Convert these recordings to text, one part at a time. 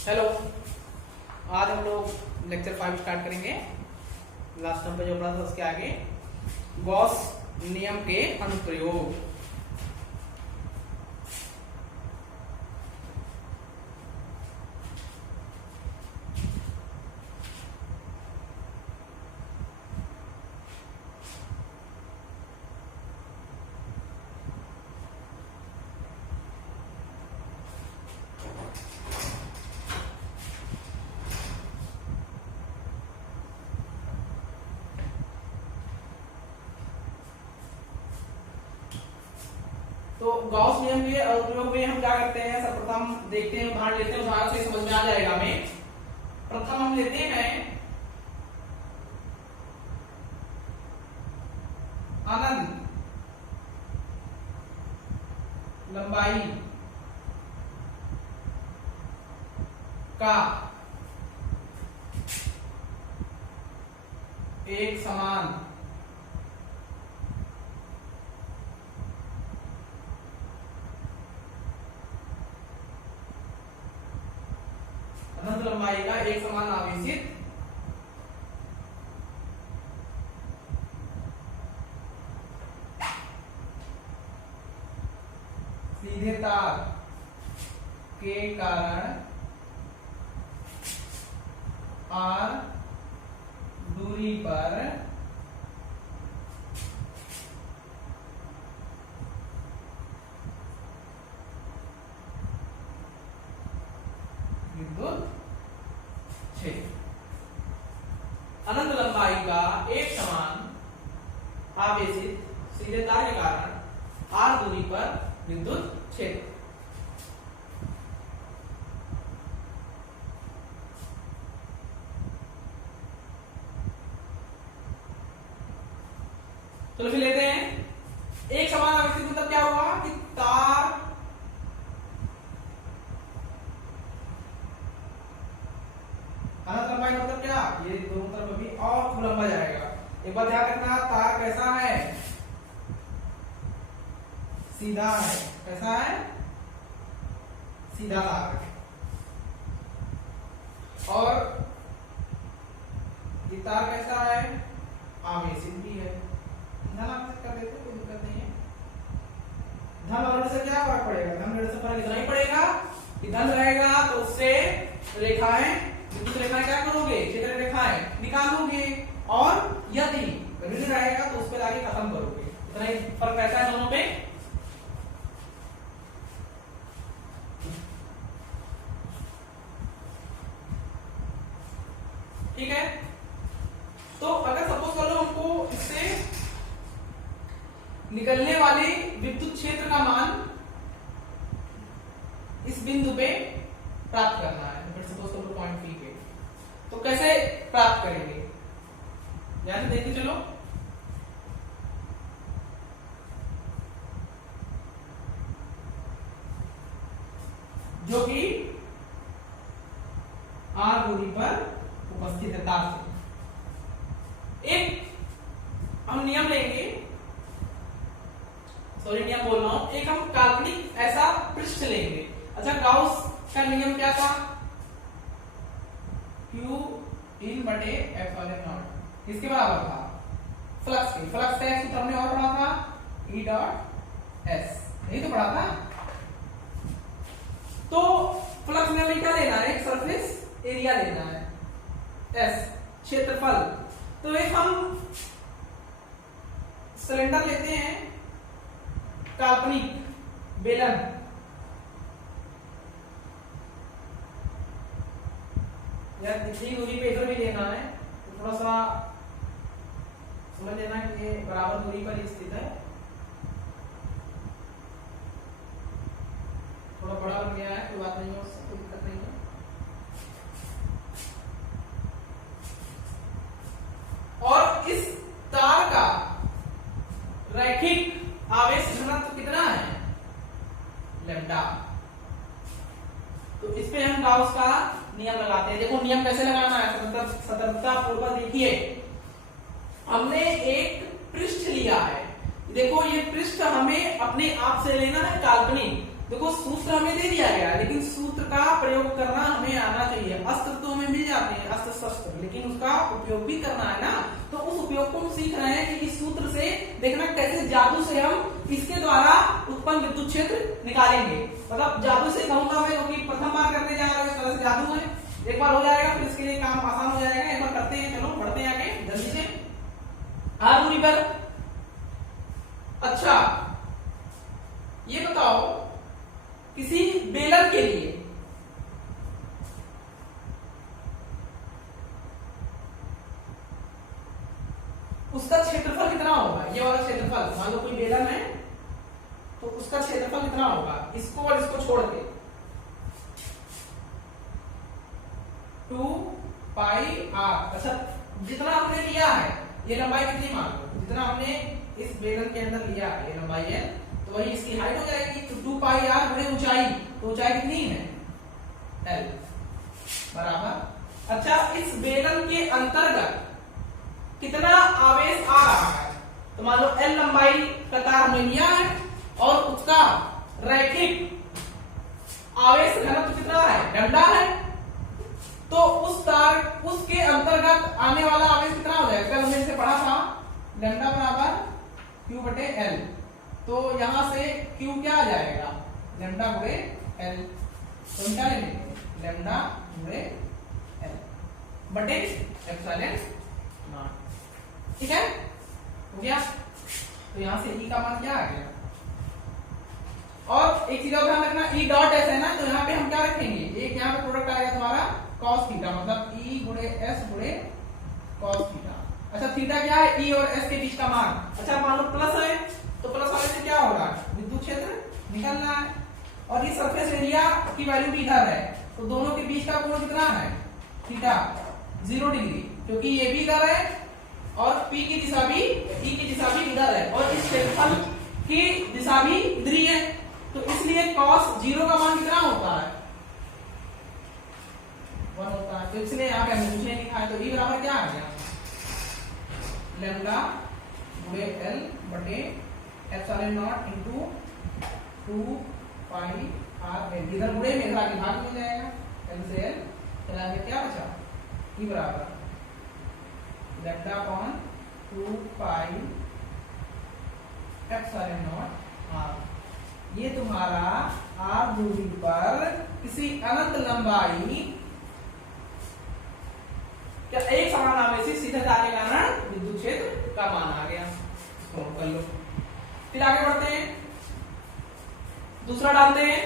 Hello, आज हम लोग लेक्चर 5 स्टार्ट करेंगे। लास्ट टाइम पे जो पढ़ा था उसके आगे गॉस नियम के अनुप्रयोग। तो गॉस नियम के अनुप्रयोग में हम क्या करते हैं, सर्वप्रथम देखते हैं, उदाहरण लेते हैं, उदाहरण से समझ में आ जाएगा हमें। प्रथम हम लेते हैं अनंत लंबाई का एक समान अनंत लंबाई का एक समान आवेशित सीधे तार के कारण r दूरी पर विद्युत क्षेत्र। अनंत लंबाई का एक समान आवेशित सीधे तार के कारण r दूरी पर विद्युत क्षेत्र। चलो फिर लेते हैं। एक समान आवेशित मतलब क्या हुआ कि तार अनंत लंबाई मतलब क्या, ये दोनों तरफ अभी और खूब लंबा जाएगा। एक बात ध्यान रखना, तार कैसा है, सीधा है। कैसा है, सीधा तार है। और ये तार कैसा है, आवेशित भी है। धन आवेशित कर देते, कोई दिक्कत नहीं है। धन और ऋण से क्या फर्क पड़ेगा, धन ऋण से फर्क इतना ही पड़ेगा कि धन रहेगा तो उससे रेखाएं, विद्युत रेखाएं क्या करोगे, क्षेत्र रेखाएं निकालोगे, और यदि ऋण रहेगा तो उस पर आगे खत्म करोगे। इतना ही फर्क रहता है दोनों पे। ठीक है, तो अगर सपोज कर लो हमको इससे निकलने वाले विद्युत क्षेत्र का मान इस बिंदु पे प्राप्त करना है, फिर सपोज कर लो पॉइंट पी पे, तो कैसे प्राप्त करेंगे, यानी देखिए चलो। जो कि r दूरी पर उपस्थित है तार से। एक हम नियम लेंगे, सॉरी नियम बोल रहा हूं, एक हम काल्पनिक ऐसा पृष्ठ लेंगे। अच्छा, गाउस का नियम क्या था, Q इन बटे एप्सिलॉन नॉट किसके बराबर था, फ्लक्स के। फ्लक्स का सूत्र हमने और पढ़ा था, E डॉट S, यही तो पढ़ा था। तो फ्लक्स में हमें क्या लेना है, एक सरफेस एरिया लेना है, S क्षेत्रफल। तो एक हम सिलेंडर लेते हैं, काल्पनिक बेलन, या इतनी दूरी पे इधर भी लेना है, तो थोड़ा सा समझ लेना कि ये बराबर दूरी पर स्थित है। थोड़ा बड़ा बन गया है, कोई बात नहीं है, उससे कोई दिक्कत नहीं है। और इस तार का रैखिक आवेश घनत्व कितना है, लैम्डा। तो इस पे हम गाउस का नियम लगाते हैं। देखो नियम कैसे लगाना है, सतर्कता पूर्वक देखिए। हमने एक पृष्ठ लिया है, देखो ये पृष्ठ हमें अपने आप से लेना है काल्पनिक। देखो सूत्र सूत्र हमें दे दिया गया, लेकिन सूत्र का प्रयोग करना हमें आना चाहिए। अस्त्र तो हमें मिल जाते हैं, अस्त्र शस्त्र, लेकिन उसका उपयोग भी करना है ना। तो उस उपयोग को हम सीख रहे हैं कि इस सूत्र से देखना कैसे जादू से हम इसके द्वारा उत्पन्न विद्युत क्षेत्र निकालेंगे। मतलब जादू से कहूंगा मैं, क्योंकि प्रथम बार करने जा रहा हूं, इस तरह से जादू है। एक बार हो जाएगा फिर इसके लिए काम आसान हो जाएगा। एक बार करते हैं, चलो बढ़ते हैं आगे जल्दी से। आर दूरी पर, अच्छा ये बताओ किसी बेलन के लिए उसका क्षेत्रफल कितना होगा? ये वाला क्षेत्रफल, मान लो कोई बेलन है तो उसका क्षेत्रफल कितना होगा इसको और इसको छोड़ के? 2 पाई आर। अच्छा जितना हमने लिया है, ये लंबाई कितनी मान लो, जितना हमने इस बेलन के अंदर लिया है ये लंबाई है, तो वही इसकी हाइट हो जाएगी। तो 2 पाई आर गुणे ऊंचाई, तो ऊंचाई कितनी है? एल बराबर। अच्छा इस बेलन के अंतर्गत कितना आवेश आ रहा है? तो मान लो एल लंबाई का तार हमने लिया है और उसका रैखिक आवेश घनत्व कितना है? लैम्डा है। तो उस तार, उसके अंतर्गत आने वाला आवेश कितना हो जाएगा? कल हमने इसे पढ़ा था, लैम्डा बराबर Q बटे एल। तो यहां से Q क्या आ जाएगा? लैम्डा गुणे एल। तो हम क्या लेंगे? लैम्डा गुणे एल बटे एप्सिलॉन नॉट। ठीक है, हो गया। तो यहां से E का मान क्या आ गया? और एक चीज और ध्यान रखना, E डॉट एस है ना, तो यहाँ पे हम क्या रखेंगे? एक यहाँ पे प्रोडक्ट आएगा तुम्हारा cos थीटा, मतलब E गुणे S गुणे cos थीटा। अच्छा थीटा क्या है? E और S के बीच का मान। अच्छा मान लो प्लस है, तो प्लस वाले से क्या होगा? विद्युत क्षेत्र निकलना है। और ये सरफेस एरिया की वैल्यू भी इधर है, तो दोनों के बीच का कोण कितना है? थीटा 0 डिग्री, क्योंकि ये भी इधर है और P की दिशा भी, E की दिशा भी इधर है, और इस क्षेत्रफल की दिशा भी इधर ही है। तो इसलिए cos 0 का मान कितना होता है? 1 होता है। तो इसलिए यहाँ पे हमने कुछ नहीं लिखा है। तो E बराबर क्या आ गया? लैम्डा गुणे एल बटे epsilon not into 2 pi R L. इधर गुणे में इधर आगे भाग मिल जाएगा, एल से एल चला गया, क्या बचा? E बराबर lambda upon 2 pi epsilon not r. ये तुम्हारा आर दूरी पर किसी अनंत लंबाई क्या एक समान आवेशित सीधे आने के कारण विद्युत क्षेत्र का मान आ गया। इसको कर लो। फिर आगे बढ़ते हैं, दूसरा डालते हैं।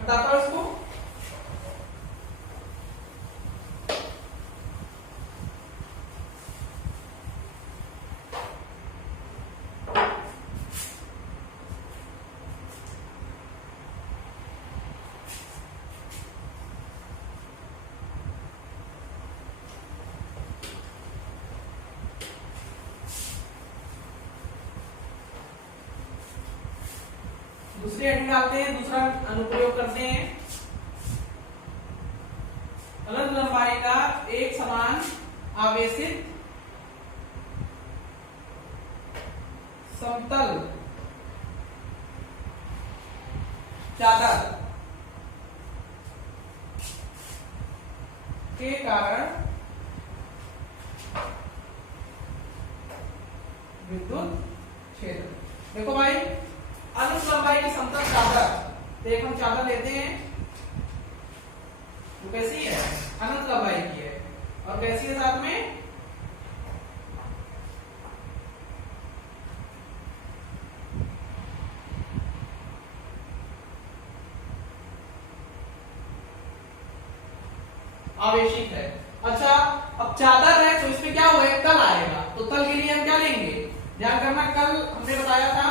बताता हूं इसको। दूसरी हेडिंग डालते हैं, दूसरा अनुप्रयोग करते हैं। अनंत लंबाई का एक समान आवेशित समतल चादर के कारण विद्युत क्षेत्र। देखो भाई, अनंत लंबाई की समतल चादर, तो एक हम चादर लेते हैं, वो कैसी है? अनंत लंबाई की है। और कैसी है साथ में? आवेशित है। अच्छा अब चादर है तो इसमें क्या हुआ? तल आएगा, तो तल के लिए हम क्या लेंगे? ध्यान करना, कल हमने बताया था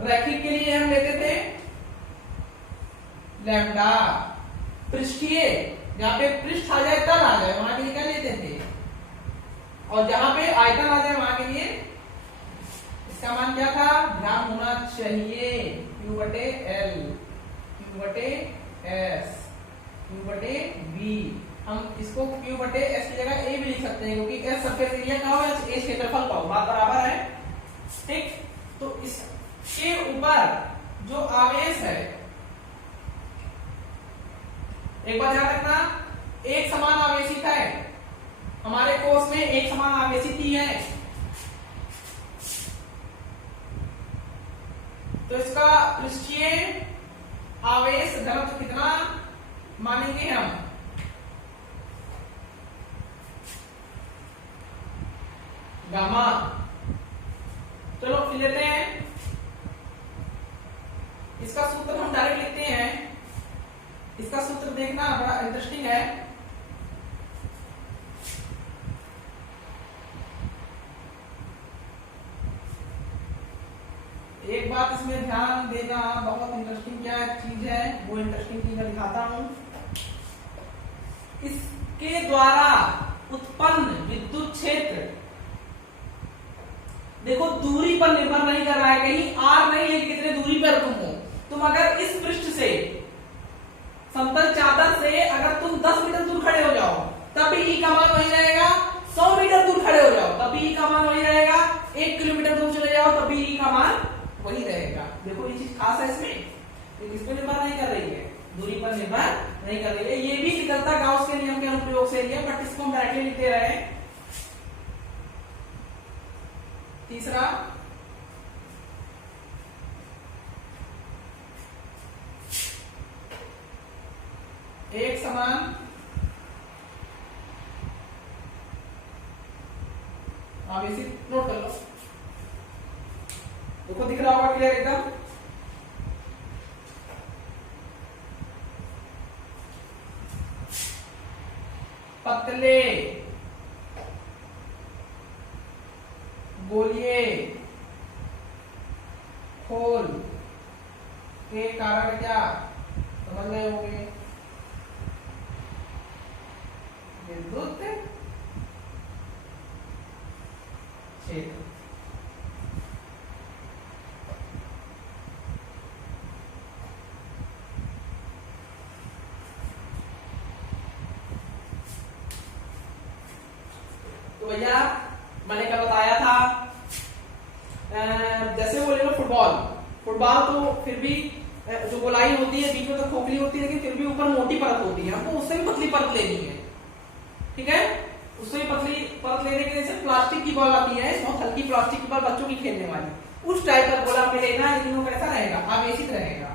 रैखिक के लिए हम लेते थे लैम्डा। पृष्ठीय, जहां पे पृष्ठ आ जाए तल आ जाए वहां के लिए क्या लेते थे? और जहां पे आयतन आ जाए वहां के लिए इसका मान क्या था? ध्यान होना चाहिए Q बटे एल, Q बटे एस, Q बटे बी। हम इसको Q बटे S की जगह A भी लिख सकते हैं, क्योंकि S सरफेस एरिया का हो या A क्षेत्रफल का हो, बात बराबर है। ठीक, तो इसके ऊपर जो आवेश है, एक बात ध्यान रखना, एक समान आवेशित है, हमारे कोर्स में एक समान आवेशित ही है, तो इसका पृष्ठीय आवेश घनत्व कितना मानेंगे हम? गामा। चलो फिर लेते हैं, इसका सूत्र हम डायरेक्ट लिखते हैं। इसका सूत्र देखना बड़ा इंटरेस्टिंग है। एक बात इसमें ध्यान देना, बहुत इंटरेस्टिंग क्या चीज है, वो इंटरेस्टिंग चीज मैं दिखाता हूं। इसके द्वारा उत्पन्न विद्युत क्षेत्र देखो दूरी पर निर्भर नहीं कर रहा है, कहीं आर नहीं है कि कितने दूरी पर तुम हो। तुम अगर इस पृष्ठ से, समतल चादर से अगर तुम 10 मीटर दूर खड़े हो जाओ तब भी ई का मान वही रहेगा। 100 मीटर दूर खड़े हो जाओ तब भी ई का मान वही रहेगा। 1 किलोमीटर दूर चले जाओ तब भी ई का मान वही रहेगा। देखो ये चीज खास है इसमें, इस पर निर्भर नहीं कर रही है, दूरी पर निर्भर नहीं कर रही है। ये भी निकलता गाउस के नियम के अनुप्रयोग से है, बट इसको हम डायरेक्टली लिखते रहे। तीसरा, एक समान आवेशित, नोट कर लो, देखो दिख रहा होगा क्लियर एकदम। पतले गोलिये खोल के कारण क्या समझ गए होंगे? विद्युत क्षेत्र। तो भैया मैंने क्या बताया था, जैसे वो ले लो फुटबॉल, फुटबॉल तो फिर भी जो गोलाई होती है बीच में तो खोखली होती है, लेकिन फिर भी ऊपर मोटी परत होती है, हमको उससे भी पतली परत लेनी है। ठीक है, उससे भी पतली परत लेने के लिए जैसे प्लास्टिक की बॉल आती है, बहुत हल्की प्लास्टिक की बॉल बच्चों की खेलने वाली, उस टाइप का गोला हमें लेना है, लेकिन वो कैसा रहेगा? आवेशित रहेगा।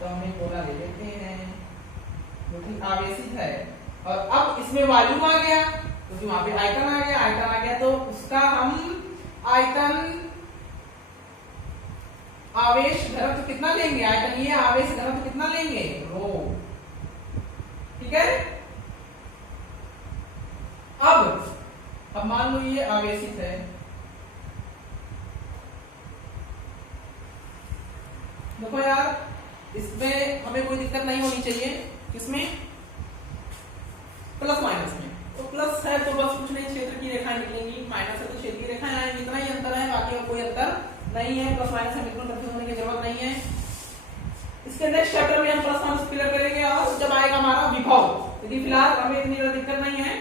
तो हमें गोला ले लेते हैं जो कि आवेशित है, और अब इसमें वॉल्यूम आ गया, क्योंकि वहां पे आयतन आ गया, आयतन आ गया तो उसका हम आयतन आवेश घनत्व कितना लेंगे? आयतन ये आवेश घनत्व कितना लेंगे? रो। ठीक है, अब मान लो ये आवेशित है, देखो यार इसमें हमें कोई दिक्कत नहीं होनी चाहिए, किसमें? प्लस माइनस में। तो प्लस है तो बस कुछ नहीं, क्षेत्र की रेखाएं निकलेंगी, माइनस है तो क्षेत्र की रेखाएं आएंगी, इतना ही अंतर है, बाकी और कोई अंतर नहीं है। प्लस माइनस में बिल्कुल कंफ्यूज होने की जरूरत नहीं है। इसके नेक्स्ट चैप्टर में हम प्लस माइनस क्लियर करेंगे, और जब आएगा हमारा विभव, लेकिन फिलहाल हमें इतनी ज्यादा दिक्कत नहीं है।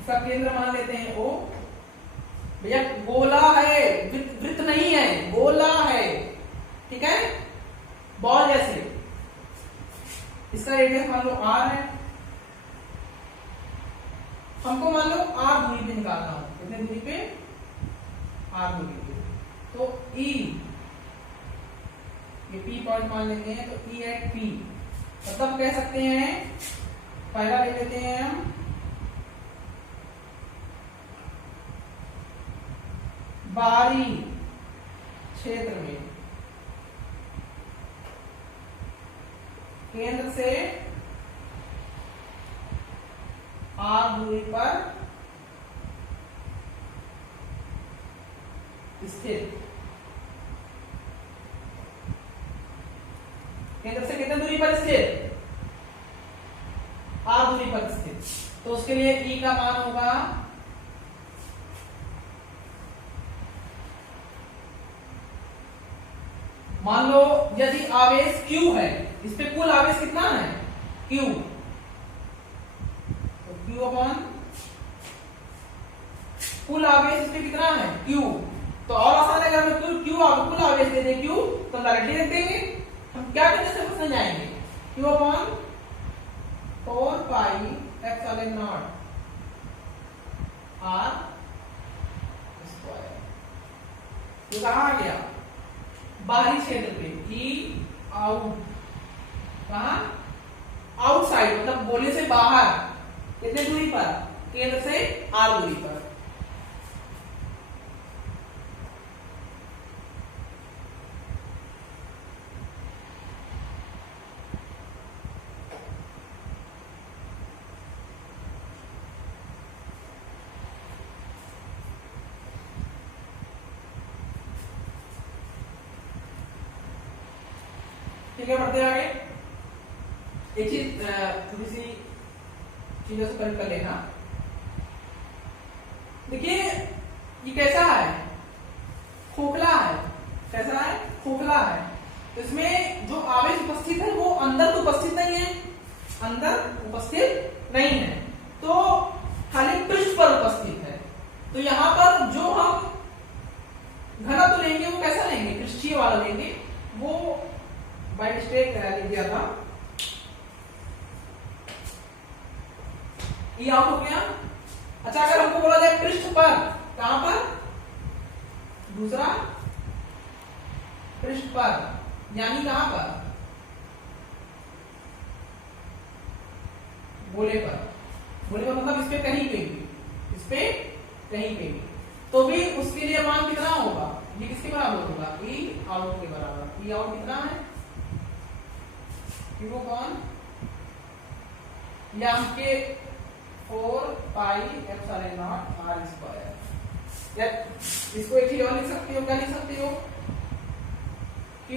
इसका केंद्र मान लेते हैं O। भैया गोला है, वृत्त नहीं है, गोला है। ठीक है, बॉल जैसे। इसका रेडियस मान लो R है, हमको मान लो R दूरी पे निकालना हो, कितने दूरी पे? R दूरी पे। तो E, ये P पॉइंट मान लेते हैं, तो E एट P मतलब कह सकते हैं, पहला ले लेते हैं हम बाहरी क्षेत्र में केंद्र से R दूरी पर स्थित, केंद्र से कितने दूरी पर स्थित? R दूरी पर स्थित। तो उसके लिए E का मान होगा मान लो यदि आवेश Q है, इस पे कुल आवेश कितना है Q, तो Q अपॉन कुल आवेश इस पे कितना है Q, तो और आसान है अगर हमें Q कुल आवेश दे दे Q तो डायरेक्टली लिख देंगे। हम क्या करने से समझ जाएंगे, Q upon 4 pi epsilon not R square. ये कहां आ गया, बाहरी क्षेत्र पे, ई आउट, कहां आउटसाइड, मतलब गोले से बाहर कितने दूरी पर, केंद्र से R दूरी पर। ठीक है, बढ़ते आगे। एक चीज थोड़ी सी चीजों से कनेक्ट कर लेना। देखिए ये कैसा है, खोखला है, कैसा है, खोखला है। तो इसमें जो आवेश उपस्थित है वो अंदर तो उपस्थित नहीं है, अंदर उपस्थित नहीं है, तो खाली पृष्ठ पर उपस्थित है। तो यहां पर जो हम घनत्व लेंगे वो कैसा लेंगे, पृष्ठीय वाला लेंगे। वो बाय मिस्टेक लिख दिया था, ये आउट हो गया। अच्छा, अगर हमको बोला जाए पृष्ठ पर, कहां पर, दूसरा पृष्ठ पर, यानी कहां पर, गोले पर। गोले पर मतलब इस पे कहीं पे भी, इस पे कहीं पे भी, तो भी उसके लिए मान कितना होगा, ये किसके बराबर होगा, ई आउट के बराबर। ई आउट कितना है, Q कौन, या के 4 पाई एप्सिलॉन नॉट R स्क्वायर। या इसको एक चीज और लिख सकती हो, क्या लिख सकती हो, Q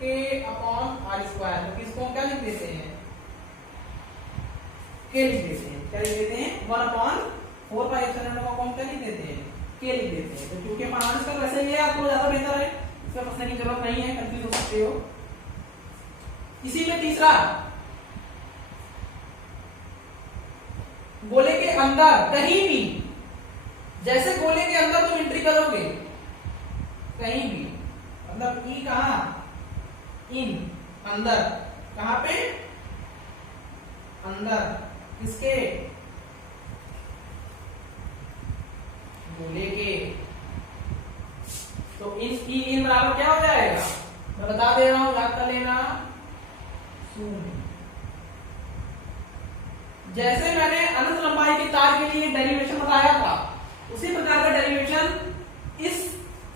के अपॉन R स्क्वायर। तो किसको हम क्या लिख देते हैं, K लिख देते हैं। क्या लिख देते हैं, 1 अपॉन 4 पाई एप्सिलॉन नॉट को हम क्या लिख देते हैं, K लिख देते हैं। तो क्योंकि अपॉन इसका वैसे ही है, आपको ज्यादा बेहतर है, इसमें फंसने की जरूरत नहीं है, कंफ्यूज हो सकते हो। इसी में तीसरा, गोले के अंदर कहीं भी, जैसे गोले के अंदर तुम एंट्री करोगे कहीं भी, मतलब ई कहां, इन, अंदर, कहां पे, अंदर, किसके, गोले के। तो इन बराबर क्या हो जाएगा, मैं बता दे रहा हूं, याद कर लेना, शून्य। जैसे मैंने अनंत लंबाई के तार के लिए डेरिवेशन बताया था, उसी प्रकार का डेरिवेशन इस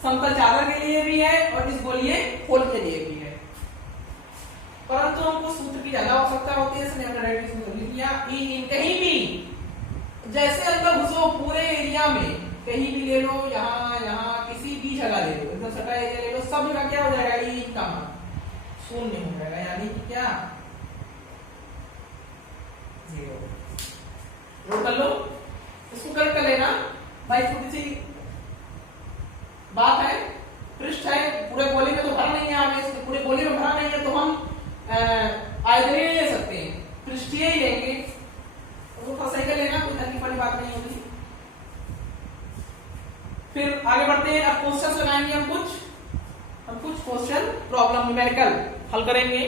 समतल चादर के लिए भी है और इस गोलीय खोल के लिए भी है, परंतु हमको सूत्र की ज्यादा आवश्यकता होती है, इसलिए हमने डायरेक्टली सूत्र लिख दिया। ई इन, कहीं भी, जैसे अंदर घुसो पूरे एरिया में, कहीं भी ले लो, यहाँ यहाँ किसी भी जगह ले लो, एकदम सटा एरिया ले लो, सब जगह क्या हो जाएगा, ई का मान शून्य हो जाएगा, यानी कि क्या, 0। नोट कर लो, इसको करेक्ट कर लेना भाई। छोटी सी बात है, पृष्ठ है, पूरे गोले में तो भरा नहीं है आवेश, पूरे गोले में भरा नहीं है, तो हम आयतनीय ले सकते हैं, पृष्ठीय ही लेंगे, उसको सही कर लेना, कोई तकलीफ वाली बात नहीं होगी। फिर आगे बढ़ते हैं, अब क्वेश्चन लगाएंगे हम कुछ क्वेश्चन प्रॉब्लम न्यूमेरिकल हल करेंगे।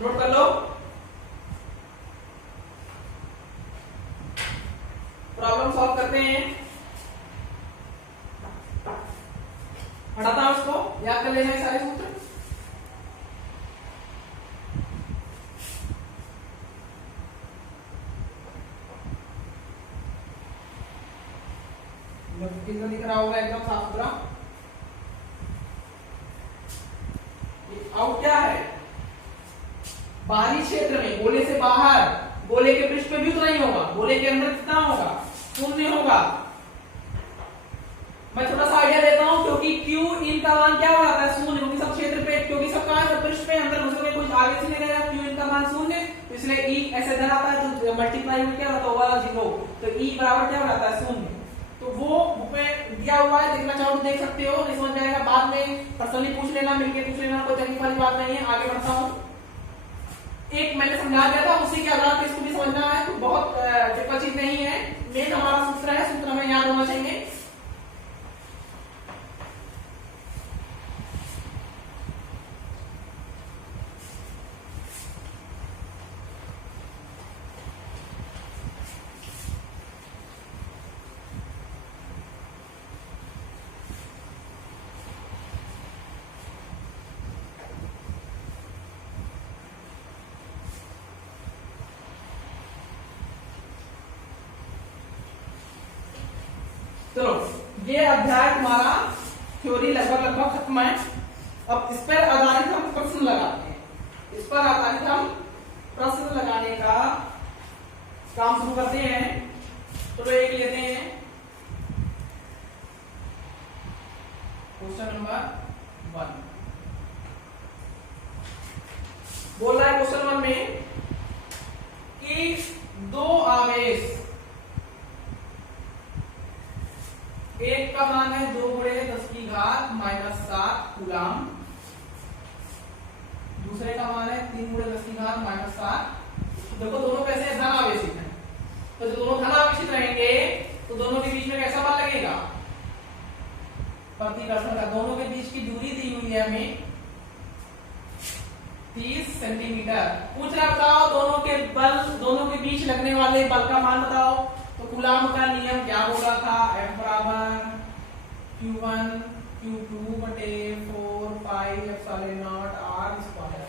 नोट कर लो, प्रॉब्लम सॉल्व करते हैं। हटाता हूं उसको, याद कर लेना है सारे सूत्र। दिख रहा होगा एकदम साफ सुथरा। आउट क्या है, बाहरी क्षेत्र में, गोले से बाहर, गोले के पृष्ठ पे भी उतना ही होगा, गोले के अंदर कितना होगा, शून्य होगा। मैं थोड़ा सा आइडिया देता हूं, क्योंकि Q इन का मान क्या हो जाता है, शून्य, क्योंकि सब क्षेत्र पे, क्योंकि सब कहां है, पृष्ठ पे, अंदर घुसोगे कुछ आगे से नहीं रहेगा, Q इन का मान शून्य, तो इसलिए E ऐसे धन आता है, तो मल्टीप्लाई में क्या होता है, 0, तो E बराबर क्या हो जाता है, शून्य। तो वो बुक में दिया हुआ है, देखना चाहो तो देख सकते हो, नहीं समझ में आएगा बाद में पर्सनली पूछ लेना, मिलके पूछ लेना, कोई तकलीफ वाली बात नहीं है। आगे बढ़ता हूँ। एक मैंने समझा दिया था, उसी के आधार पर इसको भी समझना है, तो बहुत डिफिकल्ट चीज नहीं है। मेन हमारा सूत्र है, सूत्र हमें याद होना चाहिए। चलो, ये अध्याय तुम्हारा थ्योरी लगभग खत्म है। अब इस पर आधारित हम प्रश्न लगाते हैं। इस पर आधारित हम प्रश्न लगाने का काम शुरू करते हैं। चलो एक लेते हैं, क्वेश्चन नंबर 1 बोल रहा है क्वेश्चन 1 में कि दो आवेश, एक का मान है 2 × 10⁻⁻7 कूलाम, दूसरे का मान है 3 × 10⁻⁻7। देखो दोनों कैसे धन आवेशित हैं, तो जो दोनों धन आवेशित रहेंगे तो दोनों के बीच में कैसा बल लगेगा, प्रतिकर्षण का। दोनों के बीच की दूरी दी हुई है हमें 30 सेंटीमीटर। पूछ रहा बताओ दोनों के बल, दोनों के बीच लगने वाले बल का मान बताओ। तो कूलाम का नियम क्या बोला था, F = Q1 Q2 बटे 4πε0r²।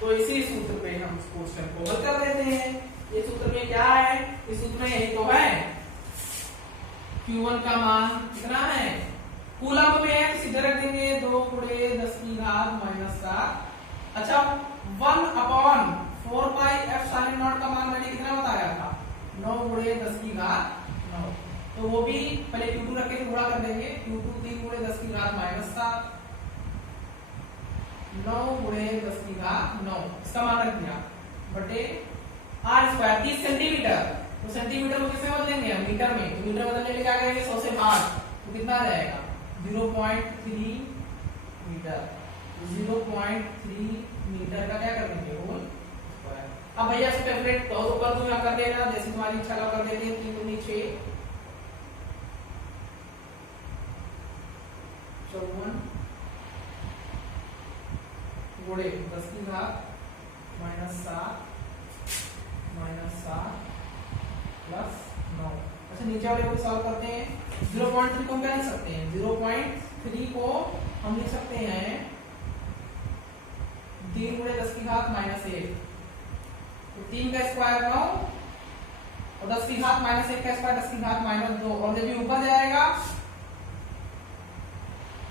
तो इसी सूत्र पे हम इस क्वेश्चन को हल कर देते हैं। ये सूत्र में क्या है, इस सूत्र में यही तो है, Q1 का मान कितना है, कूलाम में है, सीधे रख देंगे 2 × 10⁻⁻7। अच्छा, 1/4πε0 का मान मैंने कितना बताया था, 9 × 10⁻9। तो वो भी पहले Q2 रख के गुणा कर देंगे, Q2 3 × 10⁻7, 9 × 10⁻9 इसका मान रख दिया बटे r², 30 सेंटीमीटर। तो सेंटीमीटर को किससे बदलेंगे हम, मीटर में। तो मीटर बदलने के लिए क्या करेंगे, 100 से 8, तो कितना आ जाएगा 0.3 मीटर। 0.3 मीटर का क्या कर देंगे, होल स्क्वायर। अब भैया से कैलकुलेट तो कर दूं या कर लेना, जैसे तुम्हारी इच्छा का कर देते हैं। 3 × 6 54 गुणे 10⁻⁻7 प्लस 9। अच्छा, नीचे वाले को सॉल्व करते हैं। 0.3 को हम क्या लिख सकते हैं, 0.3 को हम लिख सकते हैं 3 × 10⁻⁻1। तो 3 का स्क्वायर 9 और 10⁻⁻1 का स्क्वायर 10⁻⁻2। और जब ये ऊपर जाएगा,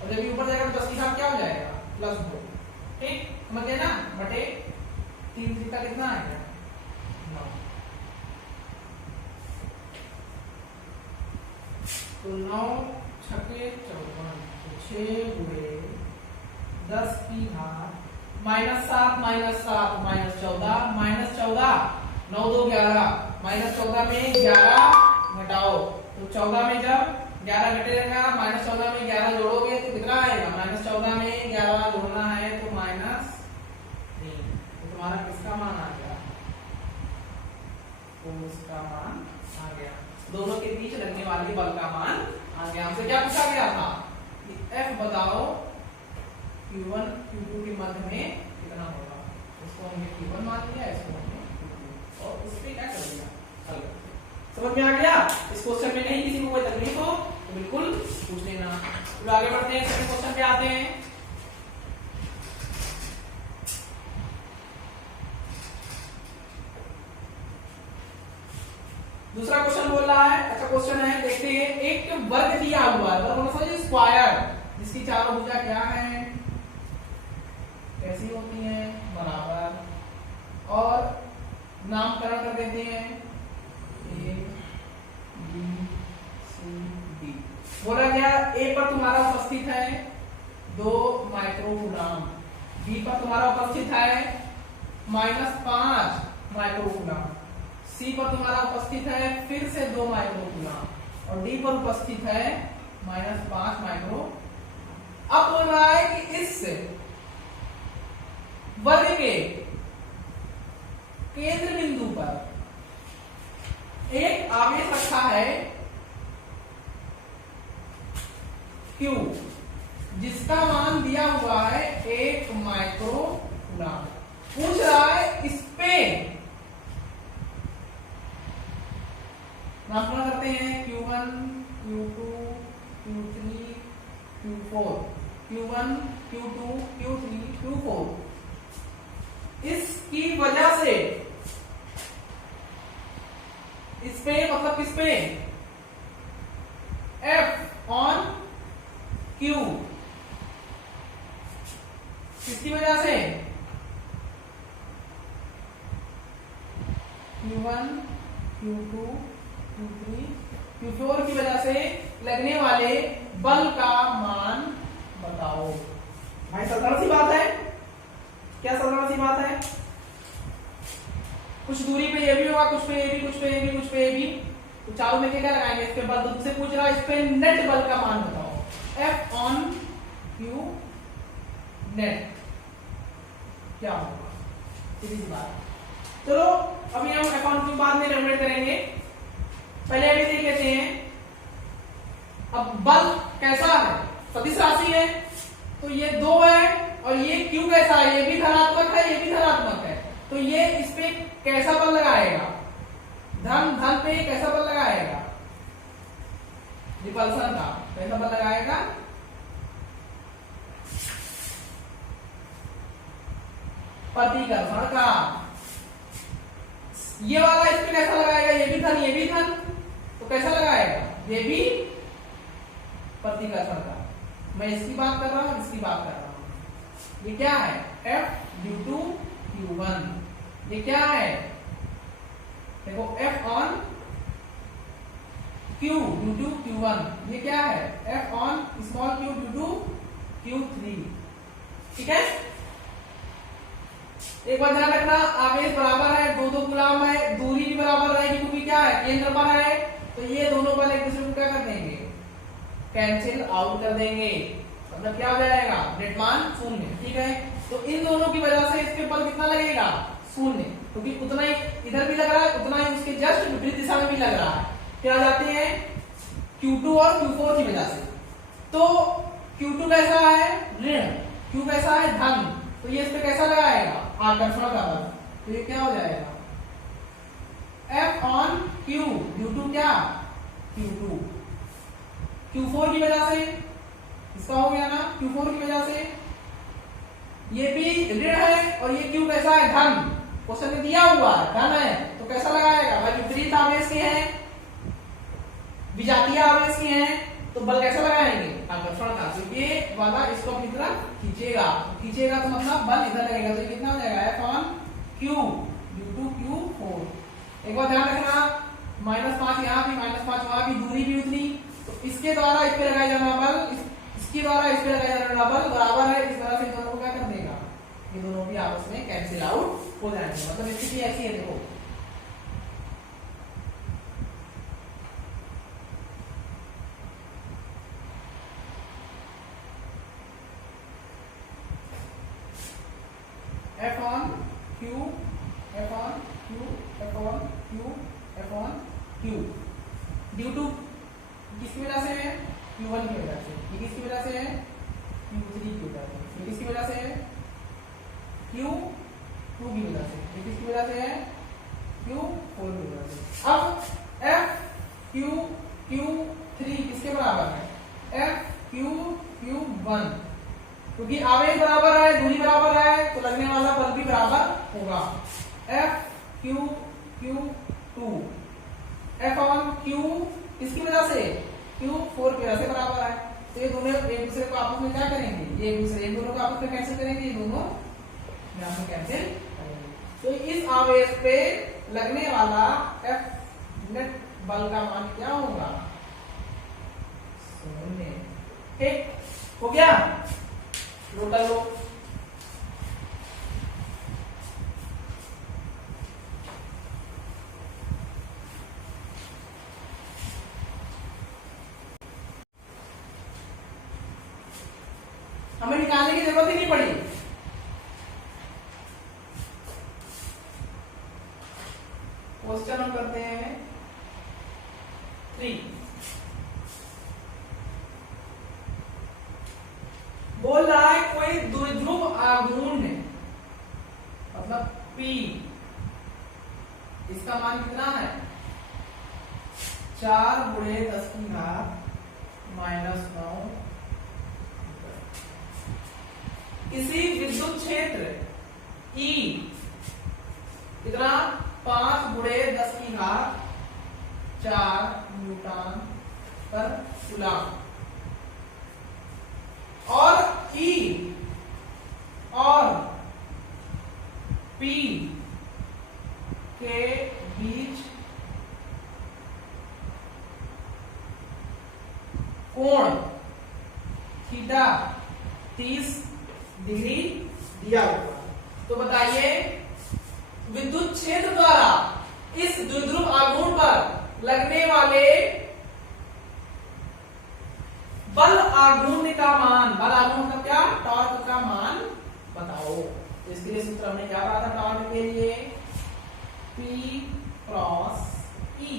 तो 10 क्या हो जाएगा, +2। ठीक, समझ गए ना, बटे 3 का कितना आएगा, 9। तो 9 छक्के 54, 6 × 10⁻⁻7 -14 9 2 11 -14 में 11 घटाओ। तो 14 में जब 11 घटेगा, -14 में 11 जोड़ोगे तो कितना आएगा, -14 में 11 जोड़ना है तो -3। तो तुम्हारा किसका मान आ गया, तो इसका मान आ गया, दोनों के बीच लगने वाले बल का मान आ गया। हमसे क्या पूछा गया था कि F बताओ Q1 Q2 के मध्य में कितना होगा। इसको हमने Q1 मान लिया, इसको हमने Q2, और इस पे क्या कर दिया, हल। समझ में आ गया। इस क्वेश्चन में नहीं किसी को कोई तकलीफ हो तो बिल्कुल पूछ लेना। तो आगे बढ़ते हैं, सेकंड क्वेश्चन पे आते हैं। दूसरा क्वेश्चन बोल रहा है, अच्छा क्वेश्चन है, देखते हैं। एक वर्ग दिया हुआ है, वर्ग मतलब समझिए स्क्वायर, जिसकी चारों भुजा क्या है, कैसी होती हैं, बराबर, और नामकरण कर देते हैं A B C D। बोला गया ए पर तुम्हारा उपस्थित है 2 माइक्रोकूलम, बी पर तुम्हारा उपस्थित है -5 माइक्रोकूलम, सी पर तुम्हारा उपस्थित है फिर से 2 माइक्रोकूलम, और डी पर उपस्थित है -5 माइक्रो। अब बोल रहा है कि इस वर्ग के केंद्र बिंदु पर एक आवेश रखा है Q, जिसका मान दिया हुआ है 1 माइक्रो कूलम। पूछ रहा है इस पे नामकरण करते हैं Q1, Q2, Q3, Q4, Q1, Q2, Q3, Q4। इसकी वजह से इस पे मतलब किस पे, F ऑन Q, किसकी वजह से, Q1, Q2, Q3, Q4 की वजह से लगने वाले बल का मान बताओ। भाई साधारण सी बात है, क्या साधारण सी बात है। कुछ दूरी पे ये भी होगा, कुछ पे ये भी, कुछ पे ये भी, कुछ पे ये भी, तो चारों में क्या लगाएंगे, इस पे बल तुमसे पूछ रहा है, इस पे नेट बल का मान बताओ। F ऑन Q नेट क्या होगा, सीधी सी बात। चलो अभी हम F ऑन Q बाद में कैलकुलेट करेंगे, पहले अभी देख लेते हैं। अब बल कैसा है, सदिश राशि है, तो ये 2 है और ये Q कैसा है, ये भी धनात्मक है, ये भी धनात्मक है, तो ये इस पे कैसा बल लगाएगा, धन धन पे कैसा बल लगाएगा, रिपल्सन का कैसा बल लगाएगा, प्रतिकर्षण का। ये वाला इस पे कैसा लगाएगा, ये भी धन, ये भी धन, तो कैसा लगाएगा, ये भी प्रतिकर्षण का। मैं इसकी बात कर रहा हूं, इसकी बात कर रहा हूं। ये क्या है, F ड्यू टू Q1, ये क्या है, देखो F on Q due to Q1, ये क्या है, F on small q due to Q3। ठीक है, एक बार ध्यान रखना, आवेश बराबर है, 2-2 कूलम है, दूरी भी बराबर रहेगी क्योंकि क्या है, केंद्र पर है, तो ये दोनों बल एक दूसरे को क्या कर देंगे, कैंसिल आउट कर देंगे, मतलब क्या हो जाएगा, नेट मान 0। ठीक है, तो इन दोनों की वजह से इस पे बल कितना लगेगा, 0, क्योंकि उतना ही इधर भी लग रहा है, उतना ही उसके जस्ट विपरीत दिशा में भी लग रहा है। फिर आ जाते हैं Q2 और Q4 की वजह से, तो Q2 कैसा है, ऋण, Q कैसा है, धन, तो ये इस पे कैसा लगाएगा, आकर्षण का बल, तो ये क्या हो जाएगा, F on Q due to क्या, Q2। Q4 की वजह से इसका हो गया ना, Q4 की वजह से ये भी ऋण है और ये Q कैसा है, धन, क्वेश्चन में दिया हुआ है धन है, तो कैसा लगाएगा, भाई विपरीत आवेश के हैं, विजातीय आवेश के हैं, तो बल कैसा लगाएंगे, आकर्षण का, तो ये वाला इसको अपनी तरफ खींचेगा, खींचेगा तो मतलब बल इधर लगेगा, तो ये कितना हो जाएगा, F on Q due to Q4। एक बार ध्यान रखना, -5 यहाँ भी, -5 वहां भी, दूरी भी उतनी, तो इसके द्वारा इस पे लगाया जाना बल, इसके द्वारा इस पे लगाया जाना बल बराबर है, इस तरह से दोनों को क्या कर देगा, ये दोनों भी आपस में कैंसिल आउट हो जाएंगे, मतलब स्थिति ऐसी है। देखो F on Q, F on Q, F on Q, F on Q, due to किसकी वजह से है, Q1 की वजह से, ये किसकी वजह से है, Q3 की वजह से, ये किसकी वजह से है, Q2 की वजह से, ये किसकी वजह से है, Q4 की वजह से। अब F Q Q3 किसके बराबर है, F Q Q1, क्योंकि आवेश बराबर है, दूरी बराबर है, तो लगने वाला बल भी बराबर होगा। F Q Q2, F on Q किसकी वजह से, Q4 की वजह से बराबर है, तो ये दोनों एक दूसरे को आपस में क्या करेंगे, ये एक दूसरे एक दोनों को आपस में कैंसिल करेंगे, ये दोनों यहां में कैंसिल करेंगे, तो इस आवेश पे लगने वाला F नेट बल का मान क्या होगा, 0। ठीक हो गया, लो कर लो। निकालने की जरूरत ही नहीं पड़ी। क्वेश्चन हम करते हैं 3। बोल रहा है कोई द्विध्रुव आघूर्ण मतलब P, इसका मान कितना है 4 गुणे 10 की घात -9। किसी विद्युत क्षेत्र E कितना 5 गुणे 10 की घात 4 न्यूटन पर कूलम और E और P के बीच कोण थीटा 30 डिग्री दिया हुआ। तो बताइए विद्युत क्षेत्र द्वारा इस द्विध्रुव आघूर्ण पर लगने वाले बल आघूर्ण का मान, बल आघूर्ण का क्या टॉर्क का मान बताओ। तो इसके लिए सूत्र हमने क्या पढ़ा था टॉर्क के लिए P क्रॉस E।